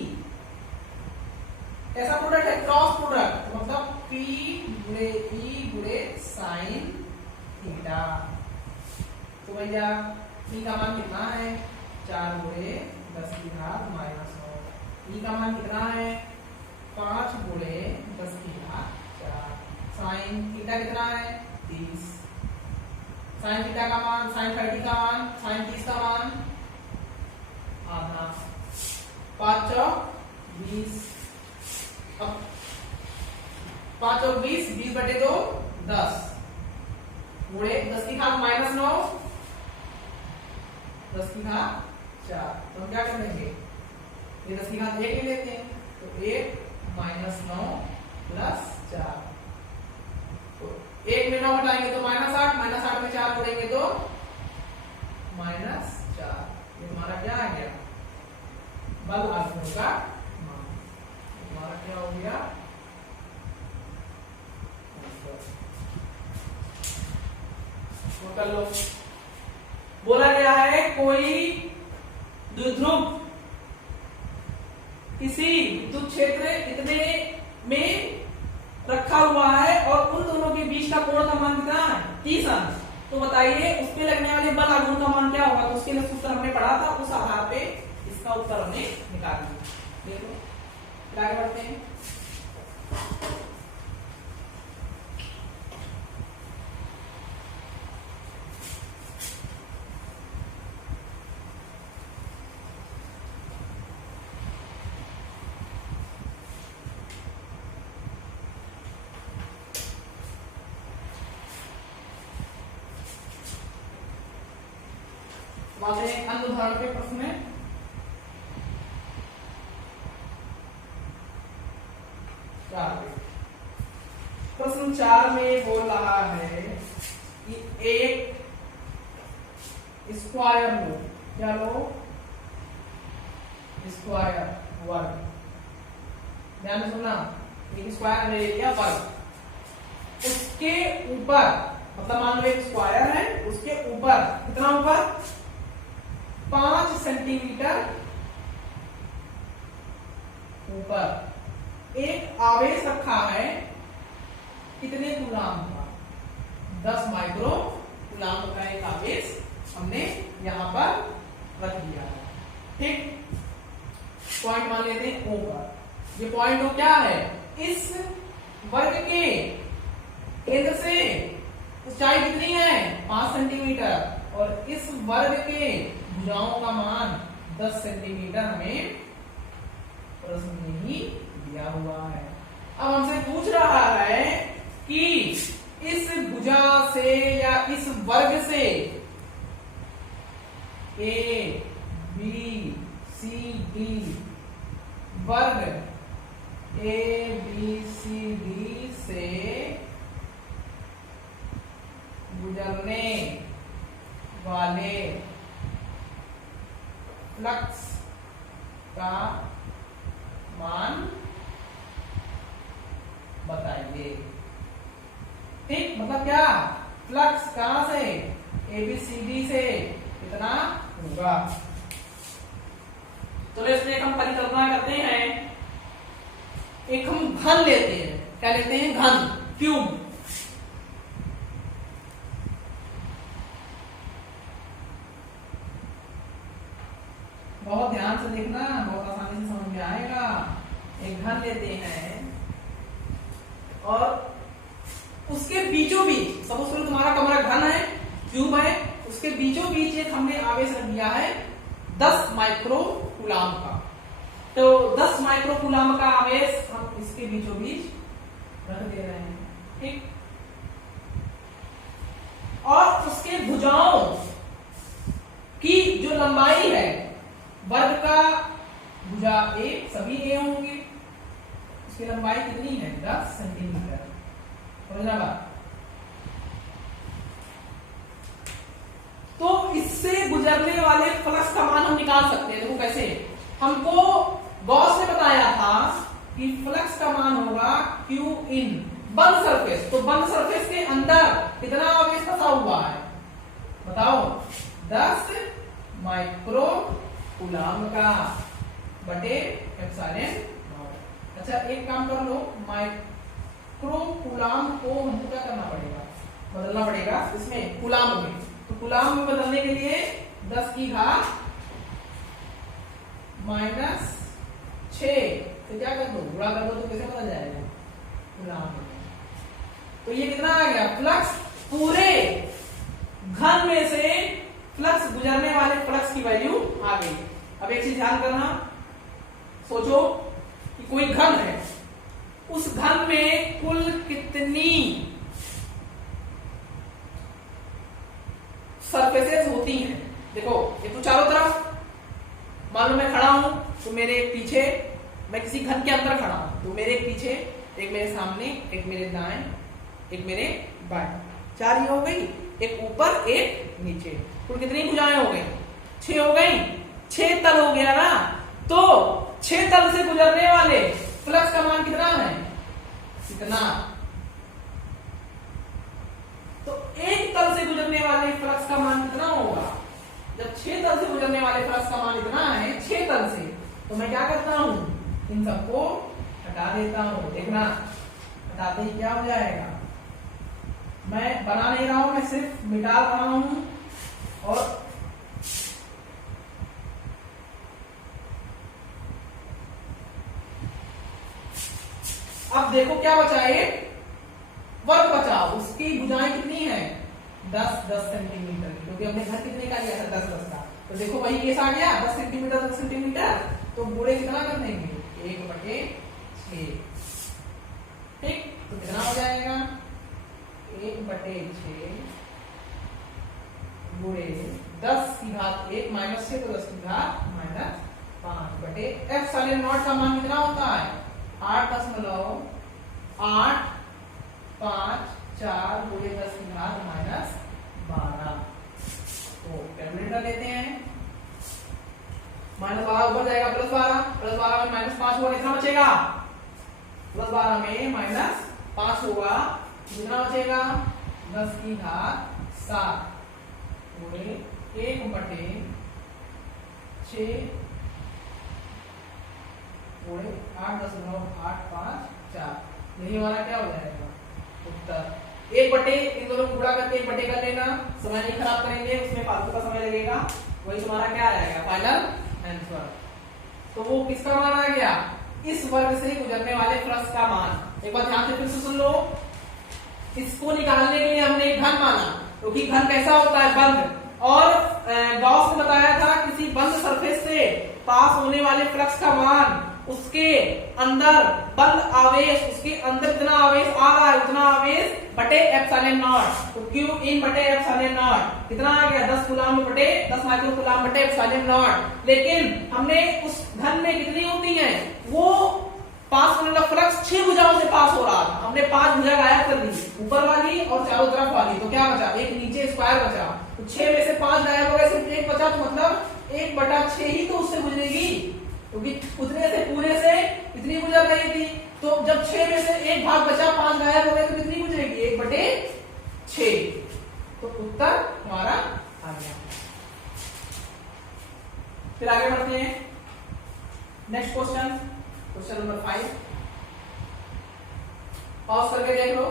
ऐसा प्रोडक्ट है क्रॉस प्रोडक्ट, तो मतलब P गुणे E गुणे साइन थीटा। तो भैया P का मान कितना है 4 गुणे 10 की घात -9। E का मान कितना है 5 गुणे 10 की घात 4। साइन थीटा कितना है 30। साइन थीटा का मान, साइन 30 का मान, साइन 30 का मान आधा। 5 चौक 20। अब 5 चौक 20, 20/2 10 गुणे 10 की घात -9 10 की घात 4। तो हम क्या कर लेंगे ये 10 की घात 1 ले लेते हैं, तो 1 -9 + 4। तो 1 में 9 हटाएंगे तो -8, -8 में 4 जोड़ेंगे तो -4। ये तुम्हारा क्या आ गया बल आघूर्ण का मान। तुम्हारा क्या हो गया कर लो। बोला गया है कोई द्विध्रुव किसी विद्युत क्षेत्र इतने में रखा हुआ है और उन दोनों के बीच का कोण का मान कितना है 30 अंश। तो बताइए उस पे लगने वाले बल आघूर्ण का मान क्या होगा। तो उसके लिए सूत्र हमने पढ़ा था, उस आधार पे इसका उत्तर हमने निकाल दिया। देखो आगे बढ़ते हैं। अन्य उदाहरण के प्रश्न में प्रश्न 4 में बोल रहा है कि एक स्क्वायर लो, क्या लो स्क्वायर वर्ग। ध्यान से सुनना, एक स्क्वायर ले लिया वर्ग, उसके ऊपर मतलब मान लो एक स्क्वायर है, उसके ऊपर कितना ऊपर 5 सेंटीमीटर ऊपर एक आवेश रखा है। कितने कूलाम का 10 माइक्रो कूलाम का एक आवेश हमने यहां पर रख दिया है। ठीक, पॉइंट मान लेते हैं O पर। ये पॉइंट O क्या है, इस वर्ग के केंद्र से ऊंचाई कितनी है 5 सेंटीमीटर और इस वर्ग के भुजाओं का मान 10 सेंटीमीटर हमें प्रश्न में ही दिया हुआ है। अब हमसे पूछ रहा है कि इस भुजा से या इस वर्ग से A B C D वर्ग A B C D से गुजरने वाले फ्लक्स का मान बताइए। ठीक, मतलब क्या फ्लक्स कहां से, ABCD से कितना होगा। तो इसमें हम परिकल्पना करते हैं, एक हम घन लेते हैं, क्या लेते हैं, घन, क्यूब। बहुत ध्यान से देखना, बहुत आसानी से समझ में आएगा। एक घन लेते हैं और उसके बीचों बीच, सपोज करो तुम्हारा कमरा घन है, क्यूब है, उसके बीचों बीच एक हमने आवेश रख दिया है 10 माइक्रो कूलाम का। तो 10 माइक्रो कूलाम का आवेश हम इसके बीचों बीच रख दे रहे हैं, ठीक। और उसके भुजाओं की जो लंबाई है, वर्ग का भुजा A, सभी A होंगे, उसकी लंबाई कितनी है, 10 सेंटीमीटर। समझना बात। तो इससे गुजरने वाले फ्लक्स का मान हम निकाल सकते हैं। देखो कैसे, हमको गॉस ने बताया था कि फ्लक्स का मान होगा Q इन बंद सरफेस। तो बंद सरफेस के अंदर कितना आवेश फंसा हुआ है, बताओ, 10 माइक्रो कूलाम का बटे एप्सिलॉन नॉट। अच्छा एक काम कर लो, माइक्रो कूलाम को हमको क्या करना पड़ेगा, बदलना पड़ेगा इसमें कूलाम में। तो कूलाम में बदलने के लिए 10 की घात -6 तो क्या कर दो, गुणा कर दो, तो कैसे बदल जाएगा कूलाम में। तो ये कितना आ गया, फ्लक्स पूरे घन में से फ्लक्स गुजरने वाले फ्लक्स की वैल्यू आ गई। अब एक चीज ध्यान करना, सोचो कि कोई घन है, उस घन में कुल कितनी सरफेसेस होती हैं। देखो ये तो चारों तरफ, मान लो मैं खड़ा हूं तो मेरे पीछे, मैं किसी घन के अंदर खड़ा हूं तो मेरे पीछे, एक मेरे सामने, एक मेरे दाएं, एक मेरे बाएं, 4 ही हो गई, एक ऊपर एक नीचे, कुल कितनी भुजाएं हो गई, 6 हो गई, 6 तल हो गया ना। तो 6 तल से गुजरने वाले फ्लक्स का मान कितना है, कितना। तो एक तल से गुजरने वाले फ्लक्स का मान कितना होगा, जब 6 तल से गुजरने वाले फ्लक्स का मान इतना है 6 तल से, तो मैं क्या करता हूं, इन सबको हटा देता हूं। देखना हटाते ही क्या हो जाएगा, मैं बना नहीं रहा हूं, मैं सिर्फ मिटा रहा हूं। और अब देखो क्या बचा, एक वर्ग बचा, उसकी भुजाएं कितनी है, 10-10 सेंटीमीटर, क्योंकि हमने घर कितने का लिया था, 10-10 का। तो देखो वही केस आ गया, 10 सेंटीमीटर 10 सेंटीमीटर, तो गुणे कितना कर देंगे, 1/6, ठीक। तो कितना हो जाएगा, 1/6 गुणे 10 की घात 1 -6, तो 10 की घात -5 बटे एप्सिलॉन नॉट का मान कितना होता है, 8.854 गुणे 10 की घात -12। तो कैलकुलेटर लेते हैं, -12 ऊपर जाएगा +12 में -5 होगा, कितना बचेगा, +12 में -5 होगा, कितना बचेगा, 10 की घात 7 गुणे 1/6 गुणे 8.854, यही हमारा क्या हो जाएगा उत्तर। 1/, इन दोनों को गुणा करके 1/, कर लेना, समय नहीं खराब करेंगे, उसमें फालतू का समय लगेगा, वही तुम्हारा क्या आ जाएगा फाइनल आंसर। तो वो किसका मान आ गया, इस वर्ग से गुजरने वाले फ्लक्स का मान। एक बार ध्यान से फिर से सुन लो, इसको निकालने के लिए हमने एक घन माना, क्योंकि घन कैसा होता है, बंद। और गॉस ने बताया था किसी बंद सरफेस से पास होने वाले फ्लक्स का मान, उसके अंदर बंद आवेश, उसके अंदर जितना आवेश आ रहा है उतना आवेश बटे एप्सिलॉन नॉट। तो Q इन बटे एप्सिलॉन नॉट कितना आ गया, 10 कूलाम बटे 10 माइक्रो कूलाम बटे एप्सिलॉन नॉट। लेकिन हमने उस घन में कितनी होती है, वो पास होने वाला फ्लक्स 6 भुजाओं से पास हो रहा था, हमने 5 भुजा गायब कर दी, ऊपर वाली और चारों तरफ वाली। तो क्या बचा, एक नीचे स्क्वायर बचा, तो 6 में से 5 गायब हो गए, सिर्फ 1 बचा, तो मतलब 1/6 ही तो उससे गुजरेगी, क्योंकि उतने से पूरे से इतनी गुजर रही थी। तो जब 6 में से 1 भाग बचा, 5 गायब हो गए, तो कितनी गुजरेगी, 1/6। उत्तर हमारा आ गया। फिर आगे बढ़ते हैं, next question, question number 5। Pause करके देख लो।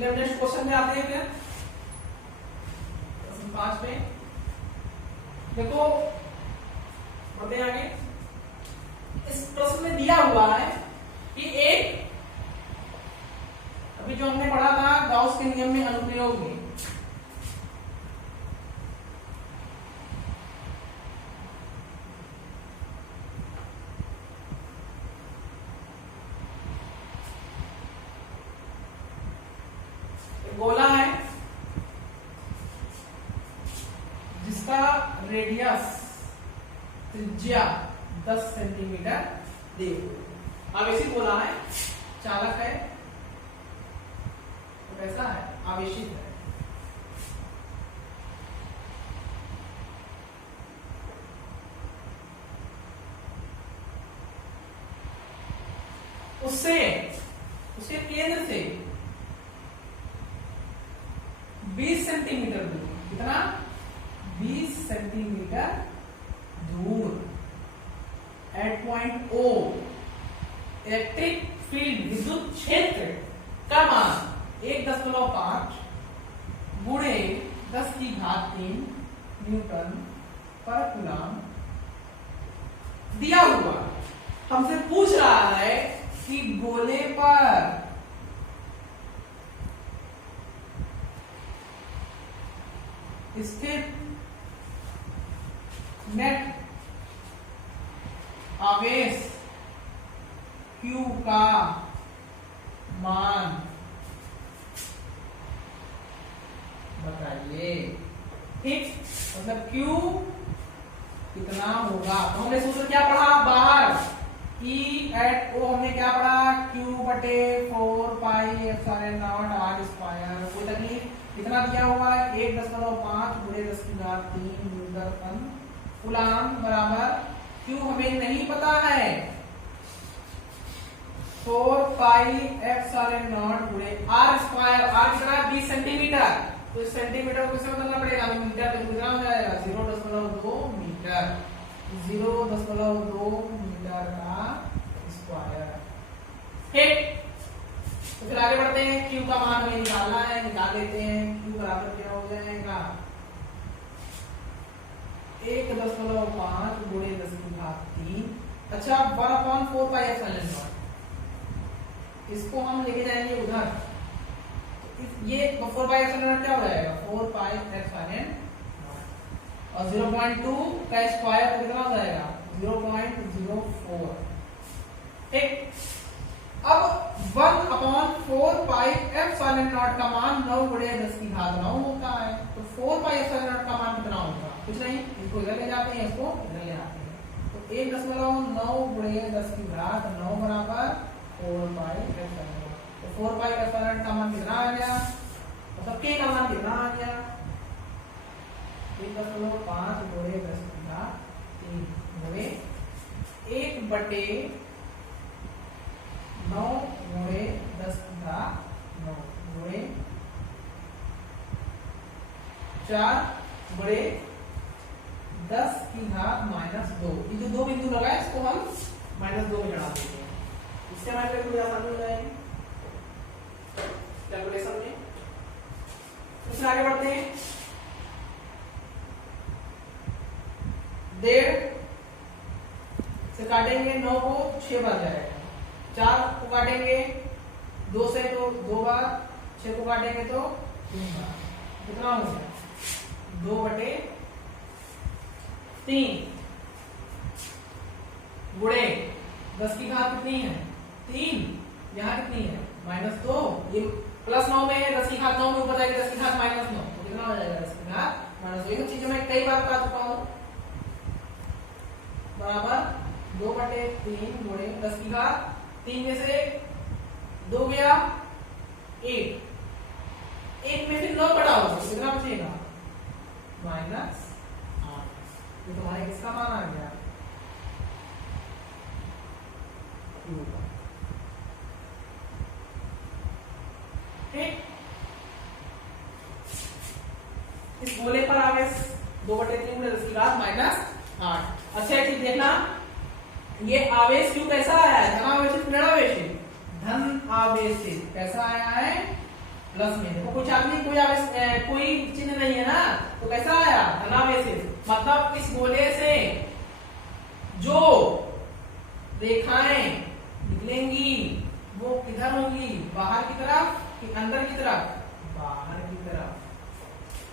नेक्स्ट क्वेश्चन में आते हैं फिर प्रश्न 5 में। देखो बढ़ते हैं आगे। इस प्रश्न में दिया हुआ है कि एक, अभी जो हमने पढ़ा था गाउस के नियम में अनुप्रयोग में, गोला है जिसका रेडियस त्रिज्या 10 सेंटीमीटर दी हुई, आवेशित गोला है, चालक है, तो कैसा है, आवेशित है। उससे, उसके केंद्र से 20 सेंटीमीटर दूर, कितना, 20 सेंटीमीटर दूर, at point O electric field, विद्युत क्षेत्र का मान 1.5 गुणे 10⁻³ न्यूटन पर कूलम दिया हुआ। हमसे पूछ रहा है कि गोले पर स्थित नेट आवेश Q का मान बताइए। ठीक, मतलब Q कितना होगा। तो हमने सूत्र क्या पढ़ा बाहर, E एट O हमने क्या पढ़ा, Q/4πε0r²। कोई तकलीफ, कितना दिया हुआ है, 1.5 गुणे 10⁻³ न्यूटन कूलम बराबर Q हमें नहीं पता है, 4πε0 गुणे r², r कितना है, 20 सेंटीमीटर, तो इस सेंटीमीटर को किससे बदलना पड़ेगा, मीटर में कितना हो जाएगा, 0.2 मीटर, 0.2 मीटर का स्क्वायर। ठीक, तो फिर आगे बढ़ते हैं। Q का मान हमें निकालना है, निकाल लेते हैं। Q बराबर क्या हो जाएगा, 1.5 गुणे 10⁻³। अच्छा, 1/4πε0, इसको हम लेके जाएंगे उधर, ये 4πε0 क्या हो जाएगा, 4πε0, और 0.2 का स्क्वायर तो कितना हो जाएगा, 0.04। ठीक, अब 1/4πε0 का मान 9 गुणे 10⁻9 होता है, तो 4πε0 का मान कितना होगा, कुछ नहीं, इसको इधर ले जाते हैं, इसको इधर ले आते हैं, तो 1.9 गुणे 10⁻9 बराबर 4πε0। तो 4πε0 का मान कितना आ गया, मतलब k का मान कितना आ गया, 1.5 गुणे 10⁻³ गुणे 1/9 गुणे 10⁻9 गुणे 4 गुणे 10⁻²। ये जो दो बिंदु लगा है इसको हम -2 में चढ़ा देते हैं, इससे हमारे लिए थोड़ी आसानी हो जाएगी कैलकुलेशन में। उससे आगे बढ़ते हैं। 1.5 से काटेंगे 9 को 6 बार जाएगा, 4 को काटेंगे 2 से तो 2 बार, 6 को काटेंगे तो 3 बार, कितना हो गया, 2/3 गुणे 10 की घात कितनी है, 3, यहाँ कितनी है, -2, ये +9 में है, 10 की घात 9 में ऊपर जाएगी, 10 की घात -9, तो कितना हो जाएगा, 10 की घात -2। ये चीजें मैं कई बार बता चुका हूं, बराबर 2/3 गुणे 10 की घात 3 में से 2 गया 1, 1 में से 9 कटा होगा, कितना बचेगा, -8। ये तुम्हारे किसका मान आ गया, Q का। 10 की घात -8। अच्छा एक चीज देखना, ये आवेश क्यों कैसा आया है, धन आवेशित ऋणावेशित, धन आवेशित कैसा आया है, प्लस में। देखो कोई चार्ज नहीं, कोई आवेश कोई चिन्ह नहीं है ना, तो कैसा आया, धनावेशित। मतलब इस गोले से जो रेखाएं निकलेंगी वो किधर होंगी, बाहर की तरफ कि अंदर की तरफ, बाहर की तरफ।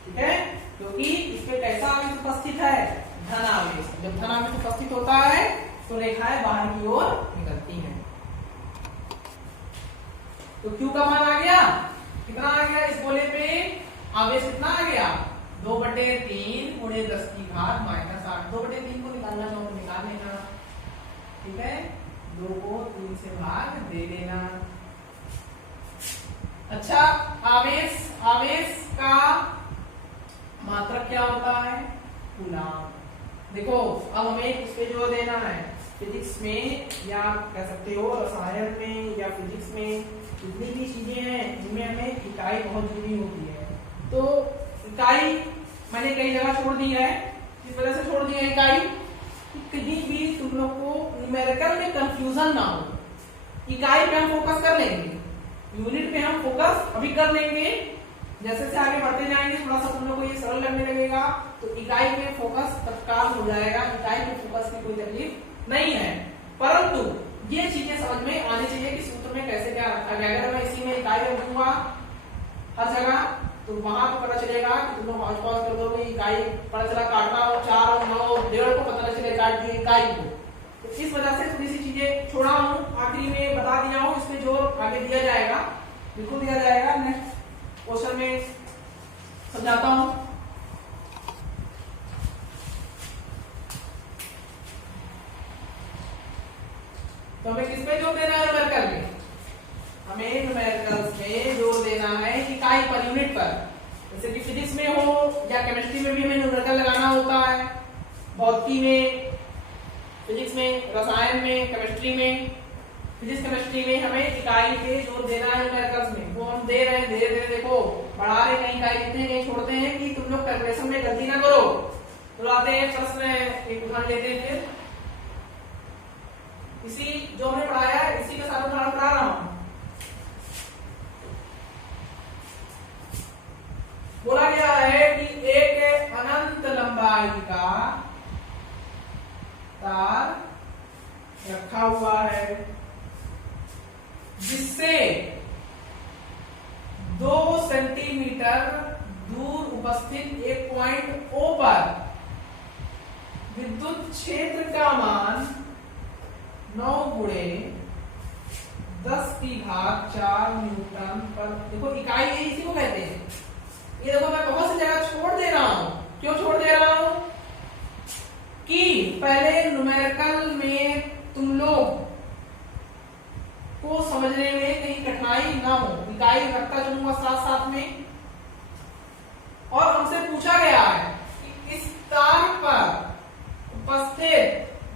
ठीक है, क्योंकि इसमें कैसा आवेश उपस्थित है, धन आवेश। जब धन आवेश उपस्थित होता है तो रेखाएं बाहर की ओर निकलती हैं। तो Q का मान आ गया, कितना आ गया, इस गोले पे आवेश कितना आ गया, 2/3 गुणे 10 की घात -8। 2/3 को निकालना चाहो तो निकाल लेना, ठीक है, 2 को 3 से भाग दे देना। अच्छा, आवेश का मात्रक क्या होता है, कूलाम। देखो अब हमें इस पे जोर देना है, फिजिक्स में या कह सकते हो रसायन में या फिजिक्स में जितनी भी चीजें हैं जिनमें हमें इकाई बहुत जरूरी होती है। तो इकाई मैंने कई जगह छोड़ दी है, किस वजह से छोड़ दी है इकाई, कहीं भी तुम लोग को न्यूमेरिकल में कंफ्यूजन ना हो। इकाई पे हम फोकस कर लेंगे, यूनिट पे हम फोकस अभी कर लेंगे, जैसे से आगे बढ़ते जाएंगे थोड़ा सा तुम लोग को ये सरल लगने लगेगा, तो इकाई पे फोकस तत्काल हो जाएगा, इकाई पे फोकस की कोई तकलीफ नहीं है। परंतु ये चीजें समझ में आनी चाहिए कि सूत्र में कैसे क्या रखा गया। अगर मैं इसी में इकाई रख दूंगा हर जगह तो वहां तो पता चलेगा कि तुम लोग हौज पौज कर दोगे, इकाई पता चला काटना हो 4 और 9 1.5 को पता चले काट दी इकाई को। तो इस वजह से थोड़ी सी चीजें छोड़ा हूं, आखिरी में बता दिया हूं, इसमें जो आगे दिया जाएगा बिल्कुल दिया जाएगा, नेक्स्ट क्वेश्चन में समझाता हूं। तो हमें किस पे जोर देना है, न्यूमेरिकल में, हमें न्यूमेरिकल्स में जोर देना है इकाई पर, यूनिट पर। जैसे कि फिजिक्स में हो या केमिस्ट्री में भी हमें न्यूमेरिकल लगाना होता है, भौतिकी में, फिजिक्स में, रसायन में, केमिस्ट्री में, फिजिक्स केमिस्ट्री में हमें इकाई पे जोर देना है न्यूमेरिकल्स में। वो हम दे रहे हैं, धीरे धीरे देखो बढ़ा रहे, कहीं इकाई लिखते हैं, कहीं छोड़ते हैं कि तुम लोग कैलकुलेशन में गलती ना करो। तो आते हैं प्रश्न, एक उदाहरण लेते हैं, फिर इसी जो हमने पढ़ाया है इसी के साथ उदाहरण पढ़ा रहा हूं। बोला गया है कि एक अनंत लंबाई का तार रखा हुआ है जिससे 2 सेंटीमीटर दूर उपस्थित एक पॉइंट O पर विद्युत क्षेत्र का मान 9 गुणे 10 की घात 4 न्यूटन पर। देखो इकाई है, इसी को कहते हैं। ये देखो मैं बहुत सी जगह छोड़ दे रहा हूं, क्यों छोड़ दे रहा हूं कि पहले न्यूमेरिकल में तुम लोग को समझने में कहीं कठिनाई ना हो, इकाई रखता चलूंगा साथ साथ में। और हमसे पूछा गया है कि इस तार पर उपस्थित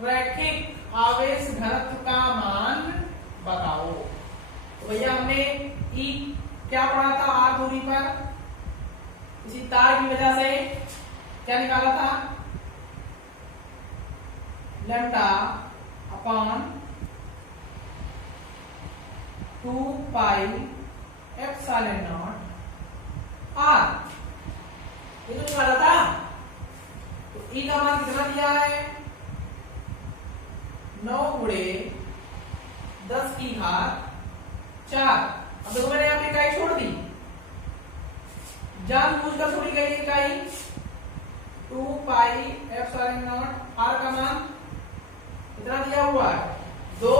रैखिक आवेश घनत्व का मान बताओ। तो भैया हमने ई क्या पढ़ा था, आर दूरी पर इसी तार की वजह से क्या निकाला था, lambda upon 2 pi epsilon not r, ये तो निकाला था। तो ई का मान कितना दिया है, 9 गुणे 10 की घात 4। अब देखो मैंने यहाँ पे इकाई छोड़ दी, जानबूझकर छोड़ी गई इकाई, 2 पाई एप्सिलॉन नॉट आर का मान कितना दिया हुआ है, 2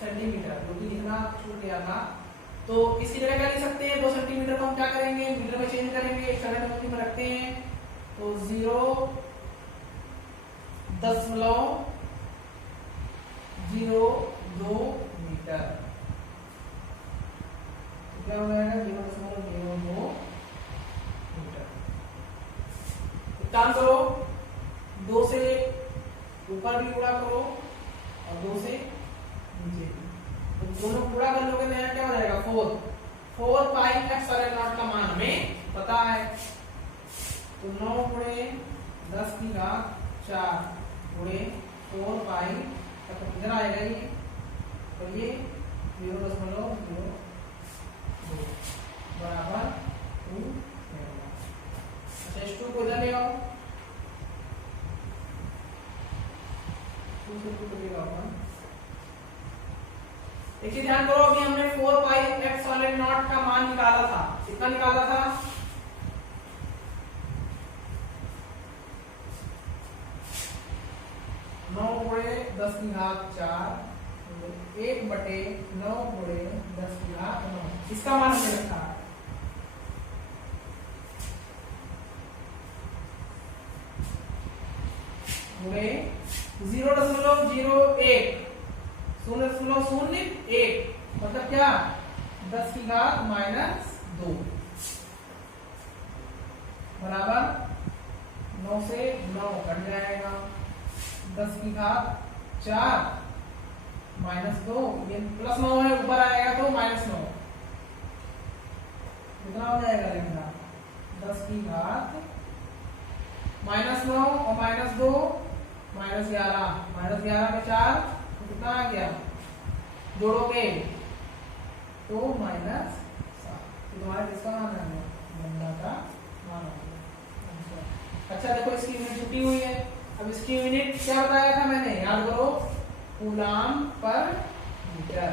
सेंटीमीटर, क्योंकि लिखना छूट गया था। तो इसी जगह क्या लिख सकते हैं, 2 सेंटीमीटर को हम क्या करेंगे, मीटर में चेंज करेंगे, एक सेंटीमीटर में रखते हैं, तो 0.02 मीटर। क्या हो जाएगा, 0.02 मीटर। काम करो, 2 से ऊपर भी गुणा करो और 2 से नीचे भी, तो दोनों गुणा कर लोगे तो क्या हो जाएगा, 4 पाई एप्सिलॉन नॉट का मान हमें पता है। तो 9 गुणे 10 की घात 4 गुणे 4 पाई तक कितना आएगा ये, तो ये 0.02 बराबर 2 रहेगा। अच्छा इस 2 को इधर ले आओ, 2 से 2 कटेगा 1। देखिए ध्यान करो, अभी हमने 4 पाई एप्सिलॉन नॉट का मान निकाला था, कितना निकाला था, 9 गुणे 10 की घात 4 1/9 गुणे 10 की घात 9, इसका मान हमने रखा है। गुणे 0.01 0.01 मतलब क्या, 10 की घात -2 बराबर 9 से 9 कट जाएगा, 10 की घात 4 -2, ये +9 है, ऊपर आएगा तो -9, कितना हो जाएगा लिखना, 10 की घात -9 और -2 -11 में 4 तो कितना आ गया, जोड़ोगे तो -7, तो तुम्हारा किसका मान है, लैम्डा का मान होगा। अच्छा देखो इसकी यूनिट छुट्टी हुई है, अब इसकी यूनिट क्या बताया था मैंने, याद करो, कूलाम पर मीटर।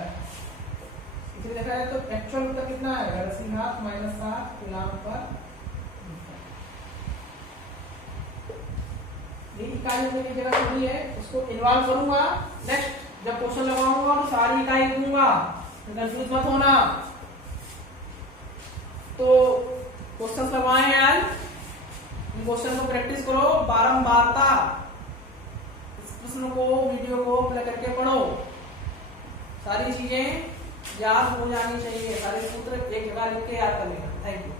इसे देखा जाए तो एक्चुअल उत्तर कितना आएगा, 10 की घात -7 कूलाम पर मीटर। ये इकाइयों की जगह छोड़ी है, उसको इन्वॉल्व करूंगा नेक्स्ट जब क्वेश्चन लगाऊंगा तो सारी इकाई दूंगा, कंफ्यूज मत होना। तो क्वेश्चन लगवाए आज, इन क्वेश्चन को प्रैक्टिस करो बारंबारता, इस प्रश्न को वीडियो को प्ले करके पढ़ो, सारी चीजें याद हो जानी चाहिए, सारे सूत्र एक जगह लिख के याद कर लेना। Thank you.